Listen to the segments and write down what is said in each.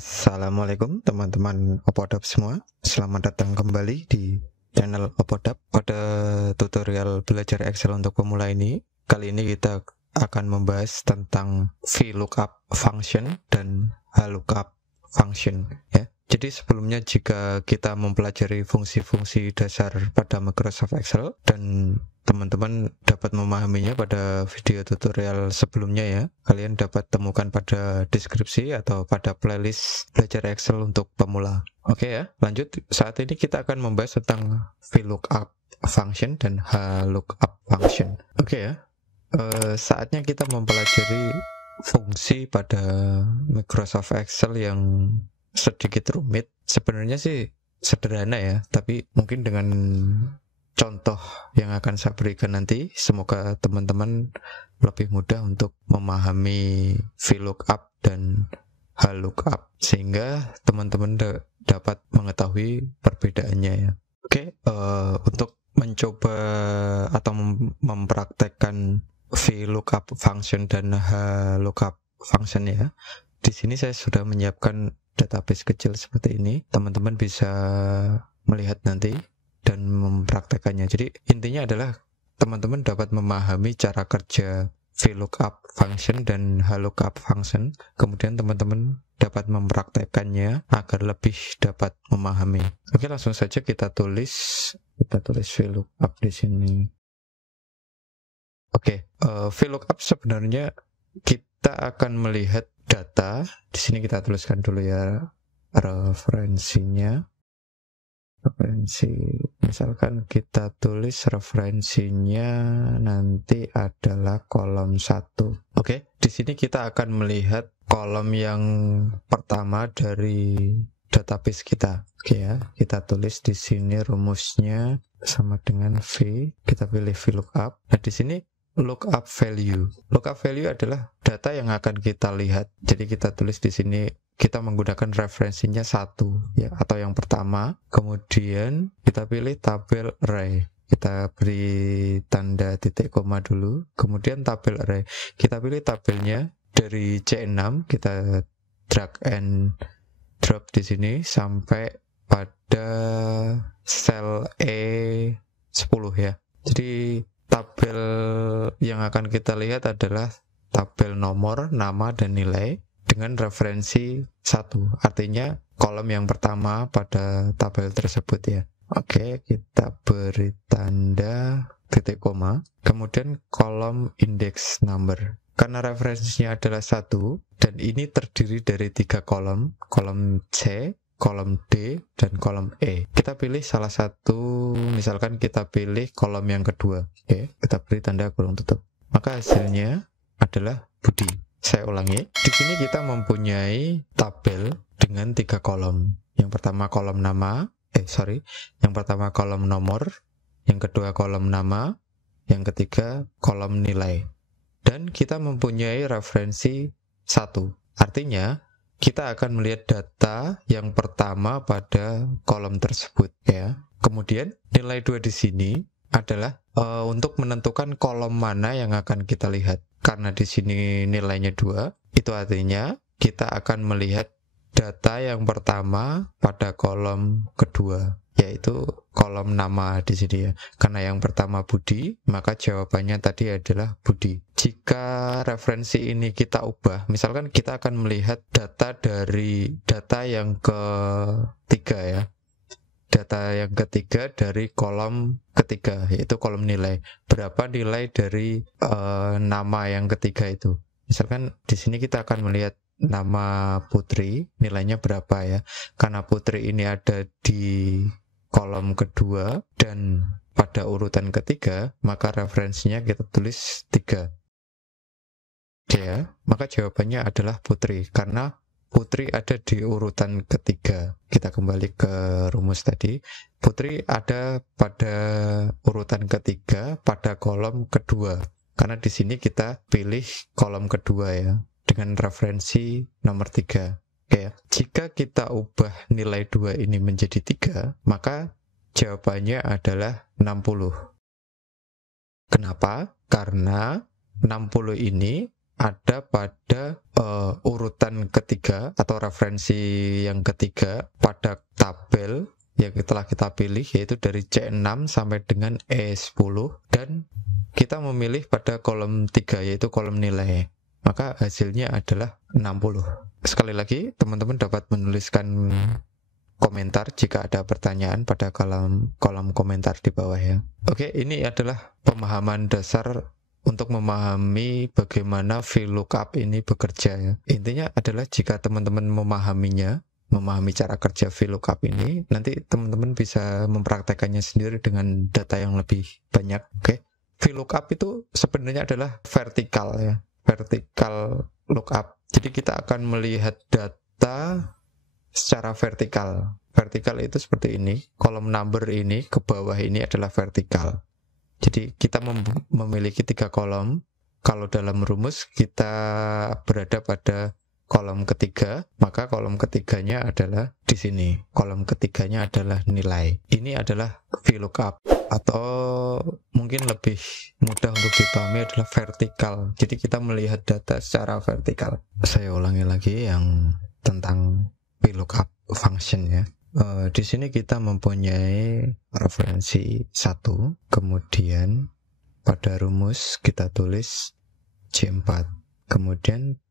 Assalamualaikum teman-teman Opodap semua. Selamat datang kembali di channel Opodap. Pada tutorial belajar Excel untuk pemula ini, kali ini kita akan membahas tentang VLOOKUP function dan HLOOKUP function ya. Jadi sebelumnya jika kita mempelajari fungsi-fungsi dasar pada Microsoft Excel dan teman-teman dapat memahaminya pada video tutorial sebelumnya ya, kalian dapat temukan pada deskripsi atau pada playlist belajar Excel untuk pemula. Oke ya, lanjut. Saat ini kita akan membahas tentang VLOOKUP function dan HLOOKUP function. Oke ya, saatnya kita mempelajari fungsi pada Microsoft Excel yang sedikit rumit. Sebenarnya sih sederhana ya, tapi mungkin dengan contoh yang akan saya berikan nanti, semoga teman-teman lebih mudah untuk memahami VLOOKUP dan HLOOKUP sehingga teman-teman dapat mengetahui perbedaannya ya. Oke, untuk mencoba atau mempraktekkan VLOOKUP function dan HLOOKUP function ya, di sini saya sudah menyiapkan database kecil seperti ini. Teman-teman bisa melihat nanti dan mempraktekannya. Jadi intinya adalah teman-teman dapat memahami cara kerja VLOOKUP function dan HLOOKUP function. Kemudian teman-teman dapat mempraktekannya agar lebih dapat memahami. Oke, langsung saja kita tulis VLOOKUP di sini. Oke, VLOOKUP sebenarnya kita akan melihat data. Di sini kita tuliskan dulu ya referensinya. Misalkan kita tulis referensinya nanti adalah kolom 1. Oke, di sini kita akan melihat kolom yang pertama dari database kita. Oke ya, kita tulis di sini rumusnya sama dengan V. Kita pilih VLOOKUP. Nah, di sini lookup value. Lookup value adalah data yang akan kita lihat. Jadi kita tulis di sini kita menggunakan referensinya 1 ya, atau yang pertama. Kemudian kita pilih tabel array. Kita beri tanda titik koma dulu. Kemudian tabel array. Kita pilih tabelnya dari C6, kita drag and drop di sini sampai pada sel E10 ya. Jadi tabel yang akan kita lihat adalah tabel nomor, nama, dan nilai dengan referensi 1. Artinya kolom yang pertama pada tabel tersebut ya. Oke, kita beri tanda titik koma. Kemudian kolom index number. Karena referensinya adalah 1 dan ini terdiri dari 3 kolom. Kolom C, kolom D, dan kolom E. Kita pilih salah satu, misalkan kita pilih kolom yang kedua. Oke, kita beri tanda kurung tutup. Maka hasilnya adalah Budi. Saya ulangi. Di sini kita mempunyai tabel dengan 3 kolom. Yang pertama kolom nama, yang pertama kolom nomor, yang kedua kolom nama, yang ketiga kolom nilai. Dan kita mempunyai referensi 1. Artinya kita akan melihat data yang pertama pada kolom tersebut ya. Kemudian nilai 2 di sini adalah untuk menentukan kolom mana yang akan kita lihat. Karena di sini nilainya 2, itu artinya kita akan melihat data yang pertama pada kolom kedua, yaitu kolom nama di sini ya. Karena yang pertama Budi, maka jawabannya tadi adalah Budi. Jika referensi ini kita ubah, misalkan kita akan melihat data dari data yang ketiga ya. Data yang ketiga dari kolom ketiga, yaitu kolom nilai. Berapa nilai dari nama yang ketiga itu? Misalkan di sini kita akan melihat nama Putri, nilainya berapa ya? Karena Putri ini ada di kolom kedua dan pada urutan ketiga, maka referensinya kita tulis 3. Oke ya, maka jawabannya adalah Putri karena Putri ada di urutan ketiga. Kita kembali ke rumus tadi. Putri ada pada urutan ketiga pada kolom kedua. Karena di sini kita pilih kolom kedua ya, dengan referensi nomor 3. Oke. Jika kita ubah nilai 2 ini menjadi 3, maka jawabannya adalah 60. Kenapa? Karena 60 ini ada pada urutan ketiga atau referensi yang ketiga pada tabel yang telah kita pilih, yaitu dari C6 sampai dengan E10, dan kita memilih pada kolom 3 yaitu kolom nilai, maka hasilnya adalah 60. Sekali lagi, teman-teman dapat menuliskan komentar jika ada pertanyaan pada kolom komentar di bawah ya. Oke, ini adalah pemahaman dasar untuk memahami bagaimana VLOOKUP ini bekerja ya. Intinya adalah jika teman-teman memahami cara kerja VLOOKUP ini, nanti teman-teman bisa mempraktekannya sendiri dengan data yang lebih banyak. Oke. VLOOKUP itu sebenarnya adalah vertikal ya, vertikal lookup. Jadi kita akan melihat data secara vertikal. Vertikal itu seperti ini, kolom number ini ke bawah ini adalah vertikal. Jadi kita memiliki 3 kolom. Kalau dalam rumus kita berada pada kolom ketiga, maka kolom ketiganya adalah di sini. Kolom ketiganya adalah nilai. Ini adalah VLOOKUP, atau mungkin lebih mudah untuk dipahami adalah vertikal. Jadi kita melihat data secara vertikal. Saya ulangi lagi yang tentang VLOOKUP function ya. Di sini kita mempunyai referensi 1, kemudian pada rumus kita tulis C4, kemudian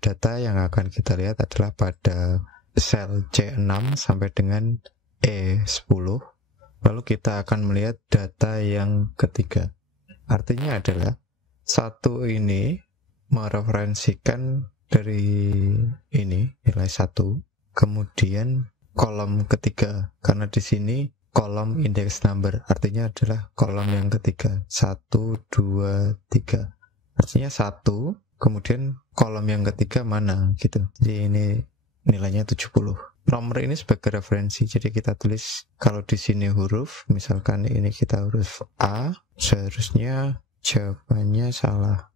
data yang akan kita lihat adalah pada sel C6 sampai dengan E10, lalu kita akan melihat data yang ketiga. Artinya adalah 1 ini mereferensikan dari ini nilai 1, kemudian kolom ketiga, karena di sini kolom index number, artinya adalah kolom yang ketiga, 1, 2, 3, artinya 1, kemudian kolom yang ketiga mana gitu. Jadi ini nilainya 70. Nomor ini sebagai referensi, jadi kita tulis kalau di sini huruf, misalkan ini kita huruf A, seharusnya jawabannya salah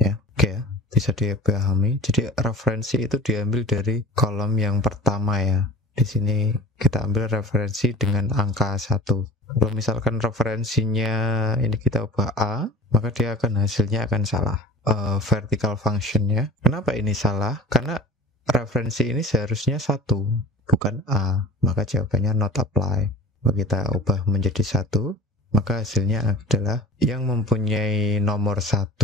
ya. Oke ya, bisa dipahami. Jadi referensi itu diambil dari kolom yang pertama ya. Di sini kita ambil referensi dengan angka 1. Kalau misalkan referensinya ini kita ubah A, maka dia akan hasilnya akan salah. Vertical functionnya. Kenapa ini salah? Karena referensi ini seharusnya 1, bukan A. Maka jawabannya not apply. Kalau kita ubah menjadi 1, maka hasilnya adalah yang mempunyai nomor 1,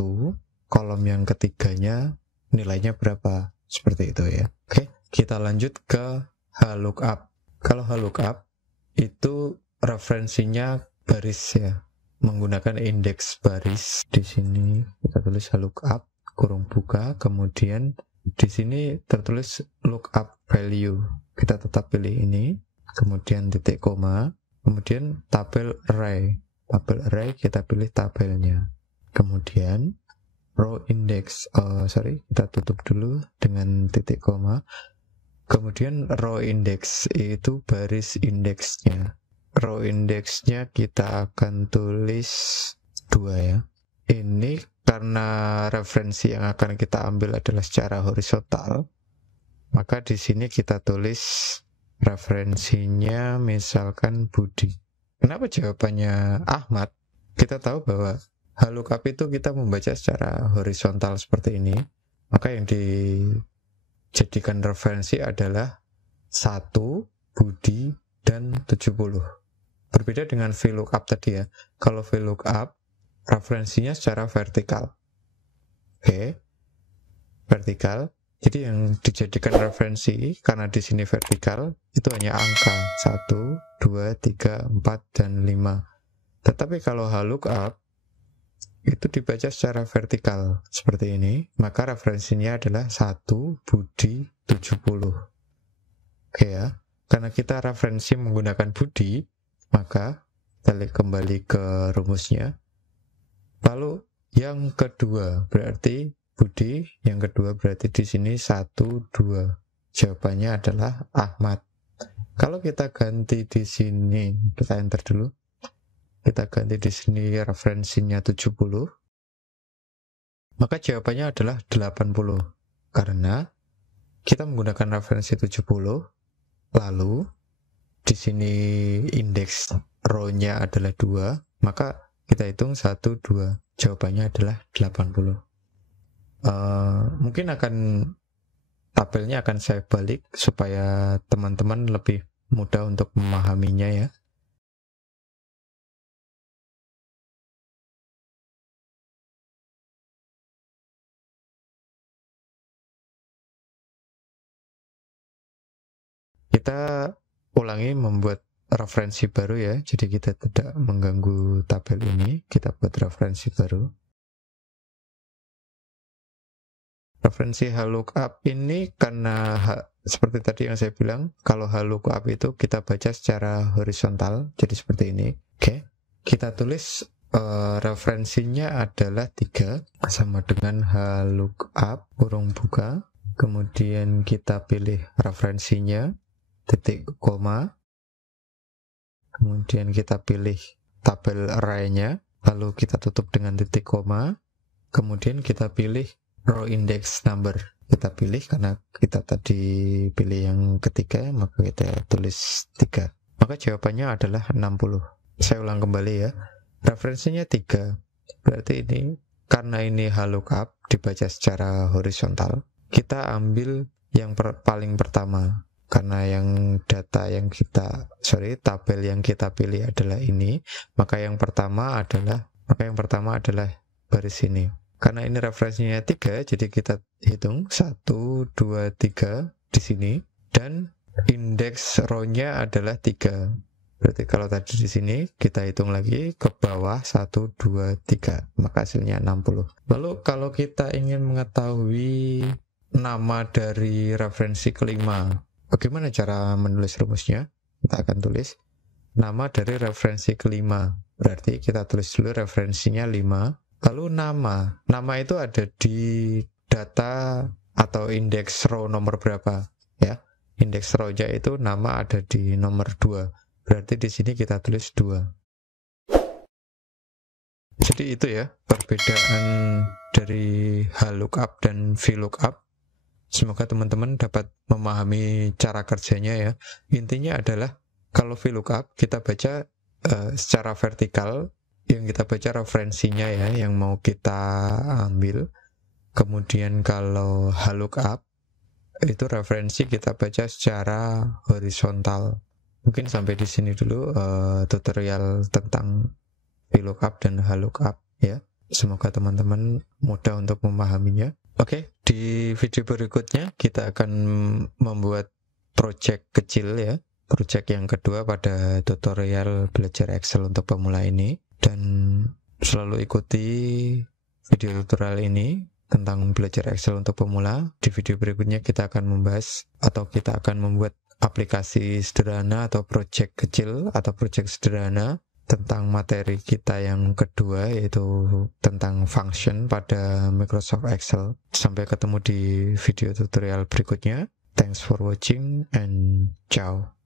kolom yang ketiganya nilainya berapa, seperti itu ya. Oke, kita lanjut ke HLOOKUP. Kalau HLOOKUP itu referensinya baris ya, menggunakan indeks baris. Di sini kita tulis HLOOKUP kurung buka, kemudian di sini tertulis lookup value. Kita tetap pilih ini, kemudian titik koma, kemudian tabel array. Tabel array kita pilih tabelnya, kemudian row index, kita tutup dulu dengan titik koma, kemudian row index itu baris indeksnya. Row indeksnya kita akan tulis 2 ya. Ini karena referensi yang akan kita ambil adalah secara horizontal, maka di sini kita tulis referensinya misalkan Budi. Kenapa jawabannya Ahmad? Kita tahu bahwa HLOOKUP itu kita membaca secara horizontal seperti ini, maka yang dijadikan referensi adalah 1, Budi, dan 70. Berbeda dengan VLOOKUP tadi ya. Kalau VLOOKUP referensinya secara vertikal. Oke, vertikal. Jadi yang dijadikan referensi karena di sini vertikal itu hanya angka 1, 2, 3, 4, dan 5. Tetapi kalau HLOOKUP itu dibaca secara vertikal seperti ini, maka referensinya adalah 1, Budi, 70. Oke ya, karena kita referensi menggunakan Budi, maka kita kembali ke rumusnya. Lalu yang kedua berarti Budi, yang kedua berarti di sini 1, 2. Jawabannya adalah Ahmad. Kalau kita ganti di sini, kita enter dulu. Kita ganti di sini referensinya 70, maka jawabannya adalah 80. Karena kita menggunakan referensi 70, lalu di sini indeks row-nya adalah 2, maka kita hitung 1, 2. Jawabannya adalah 80. Mungkin tabelnya akan saya balik supaya teman-teman lebih mudah untuk memahaminya ya. Kita ulangi membuat referensi baru ya, jadi kita tidak mengganggu tabel ini. Kita buat referensi baru. Referensi HLOOKUP ini karena seperti tadi yang saya bilang, kalau HLOOKUP itu kita baca secara horizontal, jadi seperti ini. Oke, kita tulis referensinya adalah 3 sama dengan HLOOKUP kurung buka, kemudian kita pilih referensinya titik koma, kemudian kita pilih tabel array-nya, lalu kita tutup dengan titik koma, kemudian kita pilih row index number, kita pilih karena kita tadi pilih yang ketiga, maka kita tulis 3, maka jawabannya adalah 60. Saya ulang kembali ya, referensinya 3, berarti ini karena ini HLOOKUP dibaca secara horizontal, kita ambil yang paling pertama. Karena yang tabel yang kita pilih adalah ini, maka yang pertama adalah baris ini. Karena ini referensinya 3, jadi kita hitung 1, 2, 3 di sini, dan indeks row-nya adalah 3. Berarti kalau tadi di sini kita hitung lagi ke bawah 1, 2, 3, maka hasilnya 60. Lalu kalau kita ingin mengetahui nama dari referensi kelima, bagaimana cara menulis rumusnya? Kita akan tulis nama dari referensi kelima. Berarti kita tulis dulu referensinya 5. Lalu nama itu ada di data atau indeks row nomor berapa ya? Indeks row-nya itu nama ada di nomor 2. Berarti di sini kita tulis 2. Jadi itu ya perbedaan dari HLOOKUP dan VLOOKUP. Semoga teman-teman dapat memahami cara kerjanya ya. Intinya adalah kalau VLOOKUP kita baca secara vertikal, yang kita baca referensinya ya, yang mau kita ambil. Kemudian kalau HLOOKUP itu referensi kita baca secara horizontal. Mungkin sampai di sini dulu tutorial tentang VLOOKUP dan HLOOKUP ya. Semoga teman-teman mudah untuk memahaminya. Oke, di video berikutnya kita akan membuat project kecil ya, project yang kedua pada tutorial belajar Excel untuk pemula ini. Dan selalu ikuti video tutorial ini tentang belajar Excel untuk pemula. Di video berikutnya kita akan membahas atau kita akan membuat aplikasi sederhana atau project kecil atau project sederhana tentang materi kita yang kedua, yaitu tentang function pada Microsoft Excel. Sampai ketemu di video tutorial berikutnya. Thanks for watching and ciao.